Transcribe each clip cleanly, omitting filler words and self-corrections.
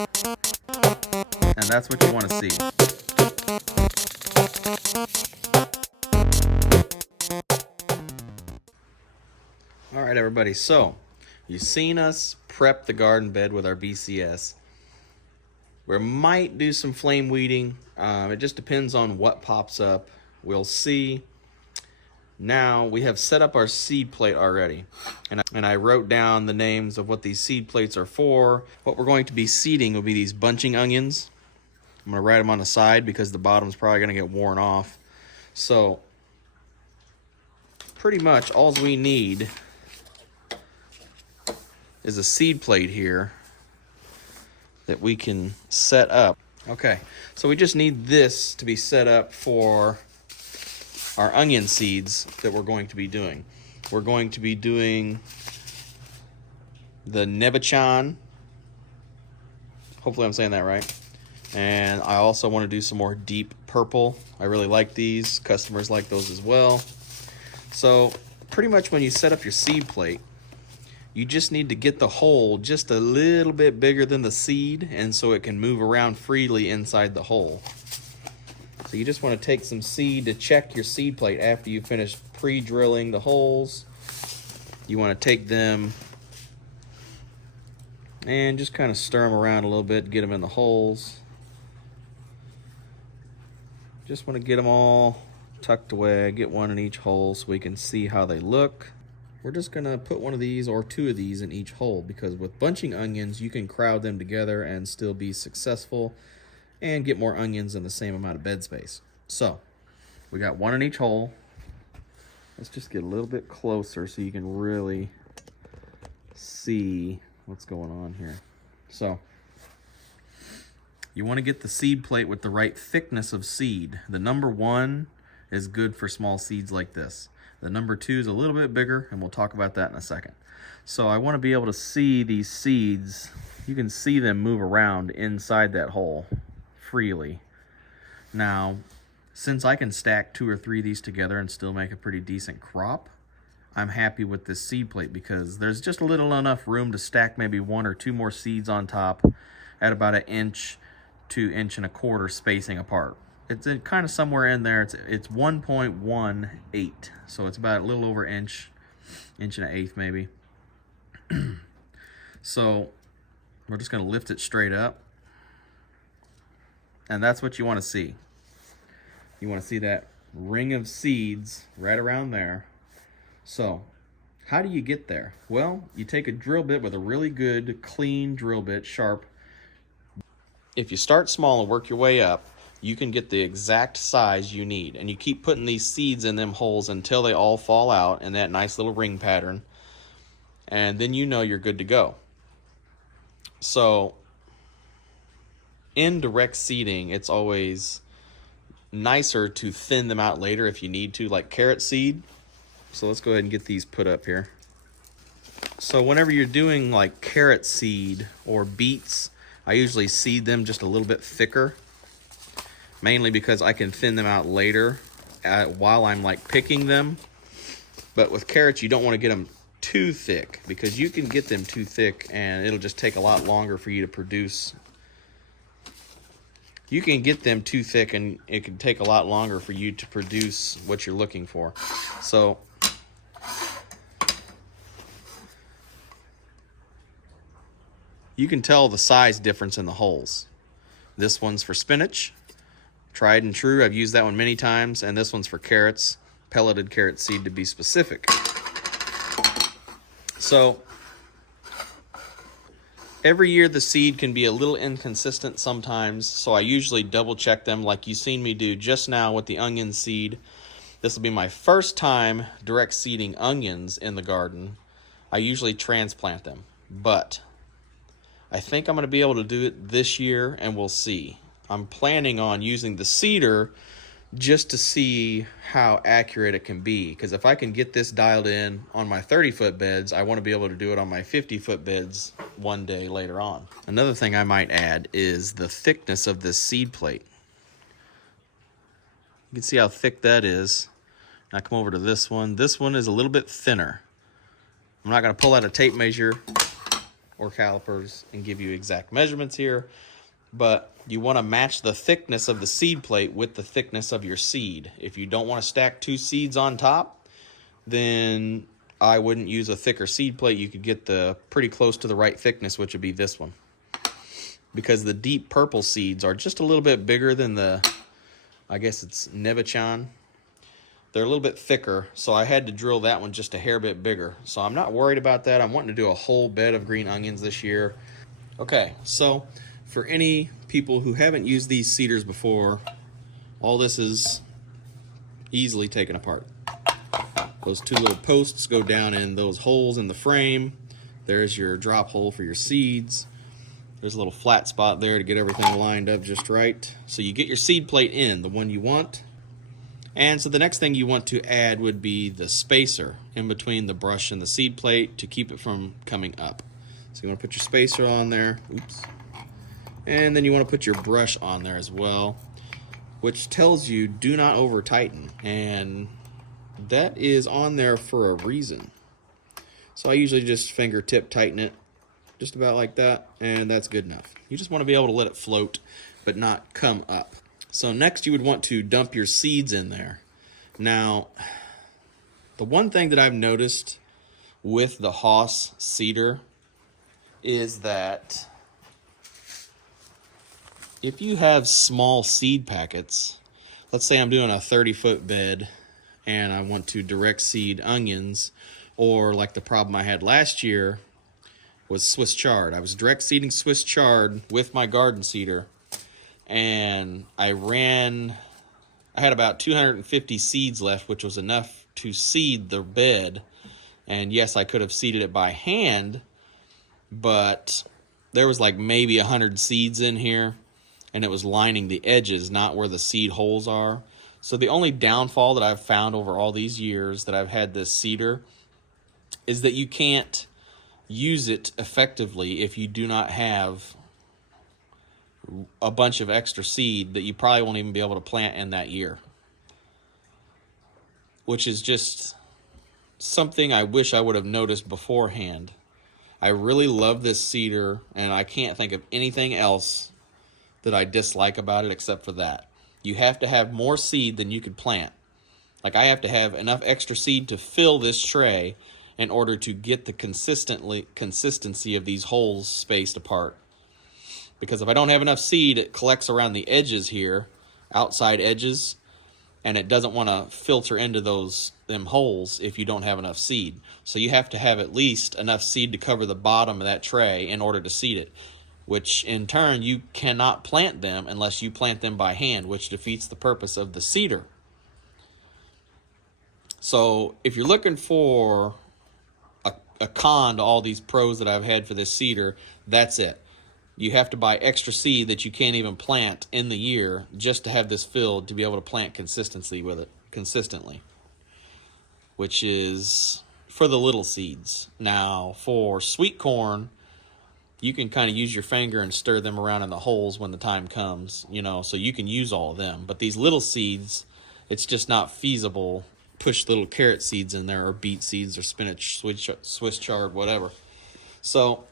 And that's what you want to see. All right, everybody, so you've seen us prep the garden bed with our BCS. We might do some flame weeding. It just depends on what pops up. We'll see. Now we have set up our seed plate already, and I wrote down the names of what these seed plates are for. What we're going to be seeding will be these bunching onions. I'm going to write them on the side because the bottom's probably going to get worn off. So pretty much all we need is a seed plate here that we can set up. Okay, so we just need this to be set up for our onion seeds that we're going to be doing. We're going to be doing the Nebachan. Hopefully I'm saying that right. And I also want to do some more deep purple. I really like these. Customers like those as well. So pretty much when you set up your seed plate, you just need to get the hole just a little bit bigger than the seed, and so it can move around freely inside the hole. So you just want to take some seed to check your seed plate after you finish pre-drilling the holes. You want to take them and just kind of stir them around a little bit, get them in the holes. Just want to get them all tucked away, get one in each hole so we can see how they look. We're just gonna put one of these or two of these in each hole, because with bunching onions, you can crowd them together and still be successful and get more onions in the same amount of bed space. So we got one in each hole. Let's just get a little bit closer so you can really see what's going on here. So you want to get the seed plate with the right thickness of seed. The number 1 is good for small seeds like this. The number 2 is a little bit bigger, and we'll talk about that in a second. So I want to be able to see these seeds. You can see them move around inside that hole freely. Now, since I can stack 2 or 3 of these together and still make a pretty decent crop, I'm happy with this seed plate because there's just a little enough room to stack maybe 1 or 2 more seeds on top at about 1 inch to 1.25 inch spacing apart. It's kind of somewhere in there. It's 1.18, so it's about a little over inch and 1/8 maybe. So we're just going to lift it straight up, and that's what you want to see. You want to see that ring of seeds right around there. So how do you get there? Well, you take a drill bit with a really good, clean drill bit, sharp. If you start small and work your way up, you can get the exact size you need, and you keep putting these seeds in them holes until they all fall out in that nice little ring pattern, and then you know you're good to go. So in direct seeding, it's always nicer to thin them out later if you need to, like carrot seed. So let's go ahead and get these put up here. So whenever you're doing like carrot seed or beets, I usually seed them just a little bit thicker, mainly because I can thin them out later while I'm like picking them. But with carrots, you don't want to get them too thick, because you can get them too thick and it'll just take a lot longer for you to produce. You can get them too thick and it can take a lot longer for you to produce what you're looking for. So you can tell the size difference in the holes. This one's for spinach, tried and true. I've used that one many times. And this one's for carrots, pelleted carrot seed to be specific. So every year the seed can be a little inconsistent sometimes, so I usually double check them like you've seen me do just now with the onion seed. This will be my first time direct seeding onions in the garden. I usually transplant them, but I think I'm going to be able to do it this year, and we'll see. I'm planning on using the seeder just to see how accurate it can be, because if I can get this dialed in on my 30-foot beds, I want to be able to do it on my 50-foot beds one day later on. Another thing I might add is the thickness of this seed plate. You can see how thick that is. Now come over to this one. This one is a little bit thinner. I'm not going to pull out a tape measure or calipers and give you exact measurements here, but you want to match the thickness of the seed plate with the thickness of your seed. If you don't want to stack 2 seeds on top, then I wouldn't use a thicker seed plate. You could get the pretty close to the right thickness, which would be this one. Because the deep purple seeds are just a little bit bigger than the, I guess it's Nevachan. They're a little bit thicker, so I had to drill that one just a hair bit bigger. So I'm not worried about that. I'm wanting to do a whole bed of green onions this year. Okay, so for any people who haven't used these seeders before, all this is easily taken apart. Those 2 little posts go down in those holes in the frame. There's your drop hole for your seeds. There's a little flat spot there to get everything lined up just right. So you get your seed plate in, the one you want. And so the next thing you want to add would be the spacer in between the brush and the seed plate to keep it from coming up. So you want to put your spacer on there. Oops. And then you want to put your brush on there as well, which tells you do not over tighten. And that is on there for a reason. So I usually just fingertip tighten it, just about like that, and that's good enough. You just want to be able to let it float, but not come up. So next you would want to dump your seeds in there. Now, the one thing that I've noticed with the Haas seeder is that if you have small seed packets, let's say I'm doing a 30-foot bed and I want to direct seed onions, or like the problem I had last year was Swiss chard. I was direct seeding Swiss chard with my garden seeder, and I had about 250 seeds left, which was enough to seed the bed. And yes, I could have seeded it by hand, but there was like maybe 100 seeds in here, and it was lining the edges, not where the seed holes are. So the only downfall that I've found over all these years that I've had this seeder is that you can't use it effectively if you do not have a bunch of extra seed that you probably won't even be able to plant in that year. Which is just something I wish I would have noticed beforehand. I really love this seeder, and I can't think of anything else that I dislike about it except for that. You have to have more seed than you could plant. Like, I have to have enough extra seed to fill this tray in order to get the consistency of these holes spaced apart. Because if I don't have enough seed, it collects around the edges here, outside edges, and it doesn't want to filter into them holes if you don't have enough seed. So you have to have at least enough seed to cover the bottom of that tray in order to seed it, which in turn you cannot plant them unless you plant them by hand, which defeats the purpose of the seeder. So if you're looking for a con to all these pros that I've had for this seeder, that's it. You have to buy extra seed that you can't even plant in the year just to have this filled to be able to plant consistently, which is for the little seeds. Now, for sweet corn, you can kind of use your finger and stir them around in the holes when the time comes, so you can use all of them. But these little seeds, it's just not feasible. Push little carrot seeds in there, or beet seeds, or spinach, Swiss chard, whatever. So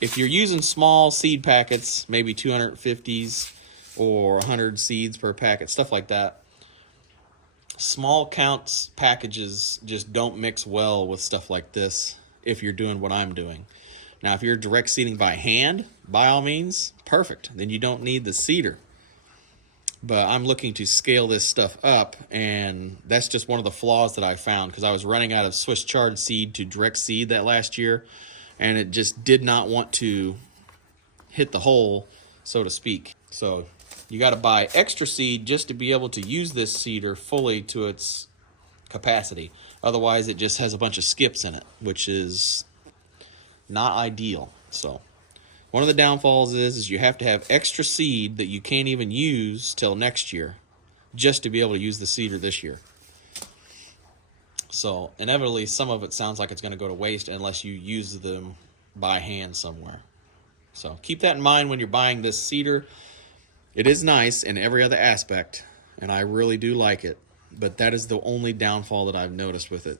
if you're using small seed packets, maybe 250s or 100 seeds per packet, stuff like that, small counts packages just don't mix well with stuff like this if you're doing what I'm doing. Now, if you're direct seeding by hand, by all means, perfect. Then you don't need the seeder. But I'm looking to scale this stuff up, and that's just one of the flaws that I found, because I was running out of Swiss chard seed to direct seed that last year, and it just did not want to hit the hole, so to speak. So you got to buy extra seed just to be able to use this seeder fully to its capacity. Otherwise, it just has a bunch of skips in it, which is not ideal. So one of the downfalls is you have to have extra seed that you can't even use till next year just to be able to use the seeder this year. So inevitably, some of it sounds like it's going to go to waste unless you use them by hand somewhere. So keep that in mind when you're buying this seeder. It is nice in every other aspect, and I really do like it, but that is the only downfall that I've noticed with it.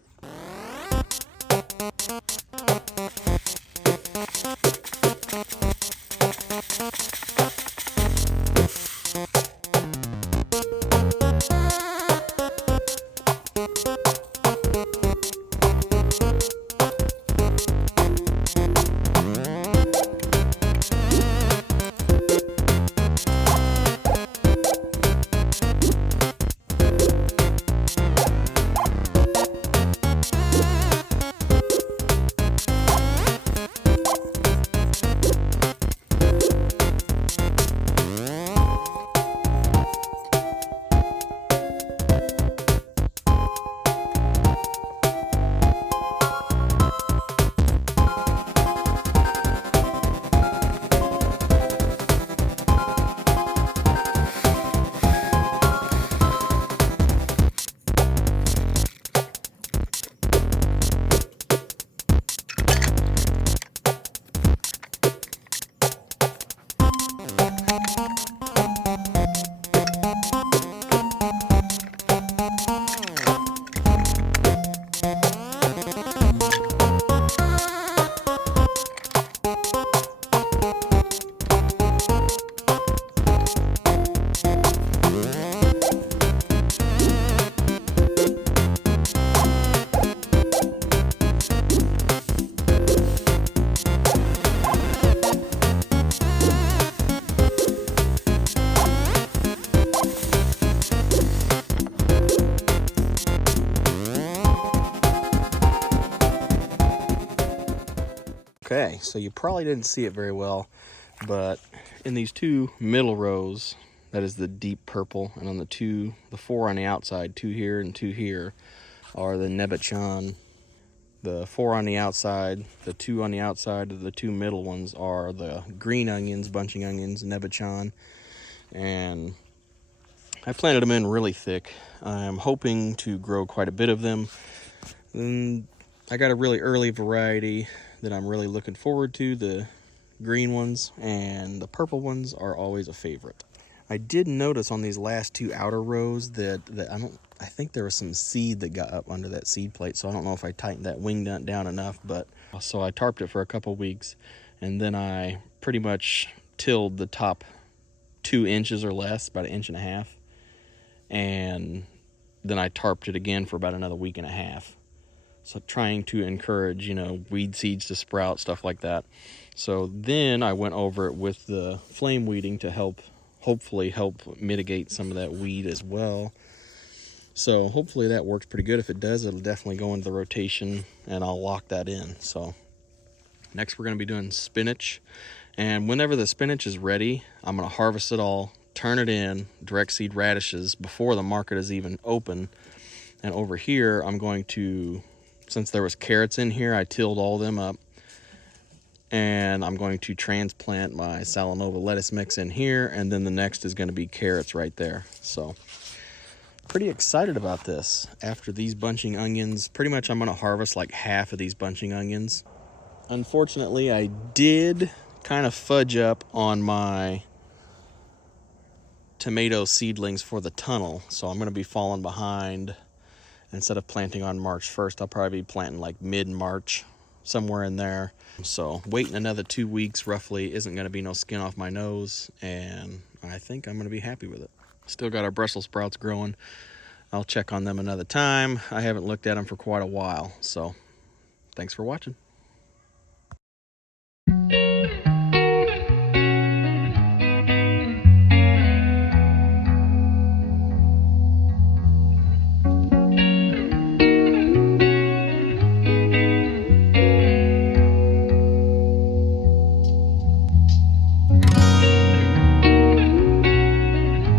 Okay, so you probably didn't see it very well, but in these two middle rows, that is the deep purple, and on the four on the outside, 2 here and 2 here, are the Nebachan. The 4 on the outside, the 2 on the outside of the 2 middle ones are the green onions, bunching onions, Nebachan, and I planted them in really thick. I'm hoping to grow quite a bit of them. And I got a really early variety that I'm really looking forward to. The green ones and the purple ones are always a favorite. I did notice on these last 2 outer rows that I think there was some seed that got up under that seed plate, so I don't know if I tightened that wing nut down enough, but so I tarped it for a couple weeks, and then I pretty much tilled the top 2 inches or less, about 1.5 inches, and then I tarped it again for about another 1.5 weeks. So trying to encourage, weed seeds to sprout, stuff like that. So then I went over it with the flame weeding to hopefully help mitigate some of that weed as well. So hopefully that works pretty good. If it does, it'll definitely go into the rotation and I'll lock that in. So next we're going to be doing spinach. And whenever the spinach is ready, I'm going to harvest it all, turn it in, direct seed radishes before the market is even open. And over here, I'm going to, since there was carrots in here, I tilled all them up. And I'm going to transplant my Salanova lettuce mix in here, and then the next is going to be carrots right there. So pretty excited about this. After these bunching onions, pretty much I'm going to harvest like half of these bunching onions. Unfortunately, I did kind of fudge up on my tomato seedlings for the tunnel, so I'm going to be falling behind. Instead of planting on March 1st, I'll probably be planting like mid-March, somewhere in there. So waiting another 2 weeks roughly isn't going to be no skin off my nose, and I think I'm going to be happy with it. Still got our Brussels sprouts growing. I'll check on them another time. I haven't looked at them for quite a while, so thanks for watching.